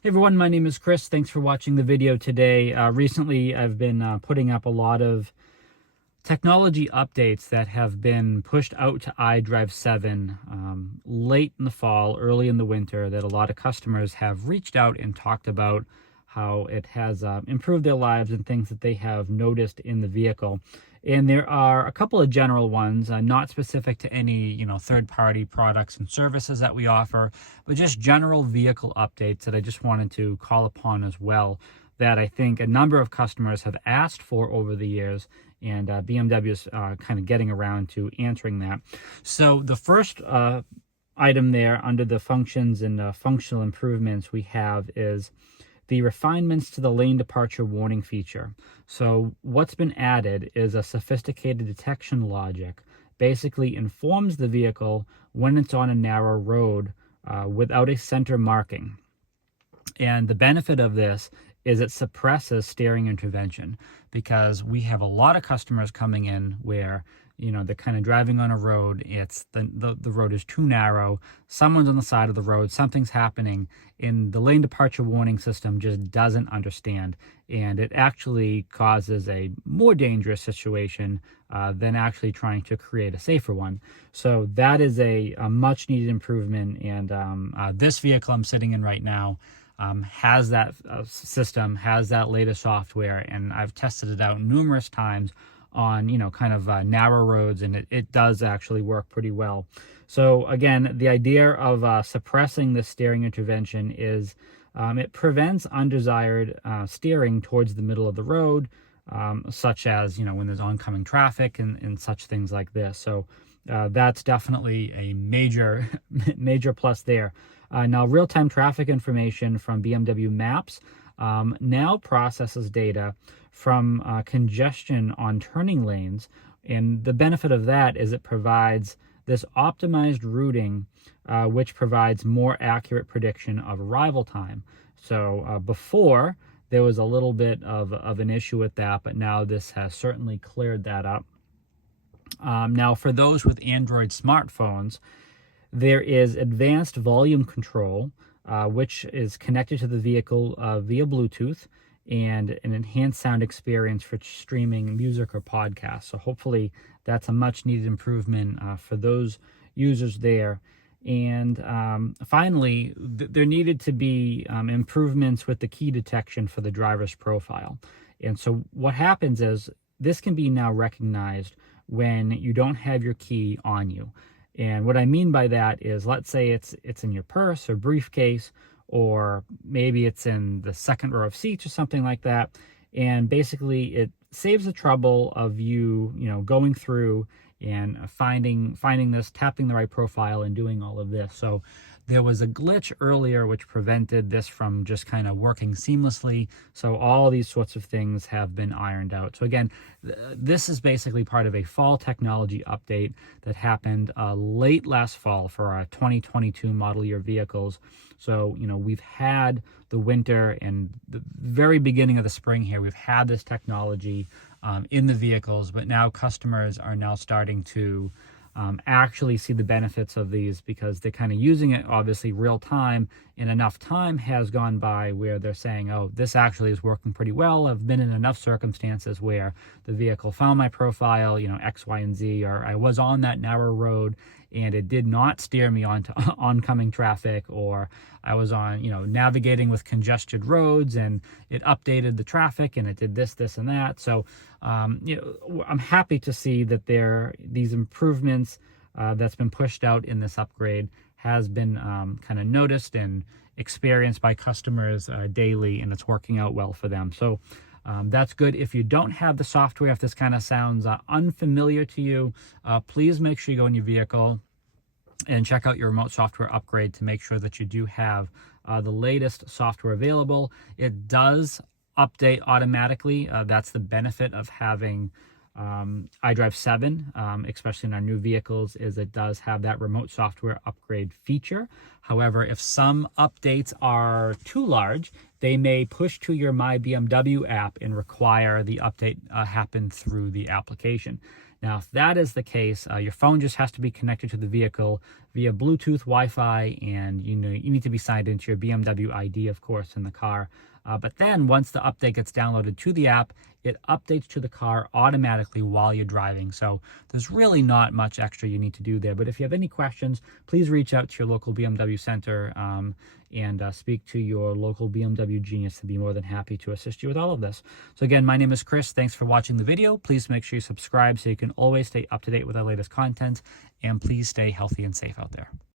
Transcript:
Hey everyone, my name is Chris. Thanks for watching the video today. Recently, I've been putting up a lot of technology updates that have been pushed out to iDrive 7 late in the fall, early in the winter, that a lot of customers have reached out and talked about how it has improved their lives and things that they have noticed in the vehicle. And there are a couple of general ones, not specific to any, third-party products and services that we offer, but just general vehicle updates that I just wanted to call upon as well, that I think a number of customers have asked for over the years, and BMW is kind of getting around to answering that. So the first item there under the functions and functional improvements we have is the refinements to the lane departure warning feature. So what's been added is a sophisticated detection logic, basically informs the vehicle when it's on a narrow road without a center marking. And the benefit of this is it suppresses steering intervention, because we have a lot of customers coming in where they're kind of driving on a road. It's the road is too narrow. Someone's on the side of the road. Something's happening, and the lane departure warning system just doesn't understand, and it actually causes a more dangerous situation than actually trying to create a safer one. So that is a much needed improvement, and this vehicle I'm sitting in right now has that system, has that latest software, and I've tested it out numerous times on kind of narrow roads, and it does actually work pretty well. So again, the idea of suppressing the steering intervention is it prevents undesired steering towards the middle of the road, such as when there's oncoming traffic and such things like this. So that's definitely a major major plus there. Now, real-time traffic information from BMW Maps now processes data from congestion on turning lanes, and the benefit of that is it provides this optimized routing, which provides more accurate prediction of arrival time. So before, there was a little bit of an issue with that, but now this has certainly cleared that up. Now, for those with Android smartphones, there is advanced volume control, which is connected to the vehicle via Bluetooth, and an enhanced sound experience for streaming music or podcasts. So hopefully that's a much needed improvement for those users there. And finally, there needed to be improvements with the key detection for the driver's profile. And so what happens is this can be now recognized when you don't have your key on you. And what I mean by that is, let's say it's in your purse or briefcase, or maybe it's in the second row of seats or something like that. And basically it saves the trouble of you going through and finding this, tapping the right profile and doing all of this. So there was a glitch earlier which prevented this from just kind of working seamlessly. So all these sorts of things have been ironed out. So again, this is basically part of a fall technology update that happened late last fall for our 2022 model year vehicles. So, we've had the winter and the very beginning of the spring here, we've had this technology in the vehicles, but now customers are now starting to actually see the benefits of these, because they're kind of using it obviously real time, and enough time has gone by where they're saying, oh, this actually is working pretty well. I've been in enough circumstances where the vehicle found my profile, X, Y, and Z, or I was on that narrow road and it did not steer me onto oncoming traffic, or I was on, navigating with congested roads and it updated the traffic and it did this, and that. So, I'm happy to see that these improvements that's been pushed out in this upgrade has been kind of noticed and experienced by customers daily, and it's working out well for them. So that's good. If you don't have the software, if this kind of sounds unfamiliar to you, please make sure you go in your vehicle and check out your remote software upgrade to make sure that you do have the latest software available. It does update automatically. That's the benefit of having iDrive 7, especially in our new vehicles, is it does have that remote software upgrade feature. However, if some updates are too large, they may push to your My BMW app and require the update happen through the application. Now, if that is the case, your phone just has to be connected to the vehicle via Bluetooth, Wi-Fi, and you need to be signed into your BMW ID, of course, in the car. But then once the update gets downloaded to the app, it updates to the car automatically while you're driving. So there's really not much extra you need to do there. But if you have any questions, please reach out to your local BMW Center and speak to your local BMW genius to be more than happy to assist you with all of this. So again, my name is Chris. Thanks for watching the video. Please make sure you subscribe so you can always stay up to date with our latest content. And please stay healthy and safe out there.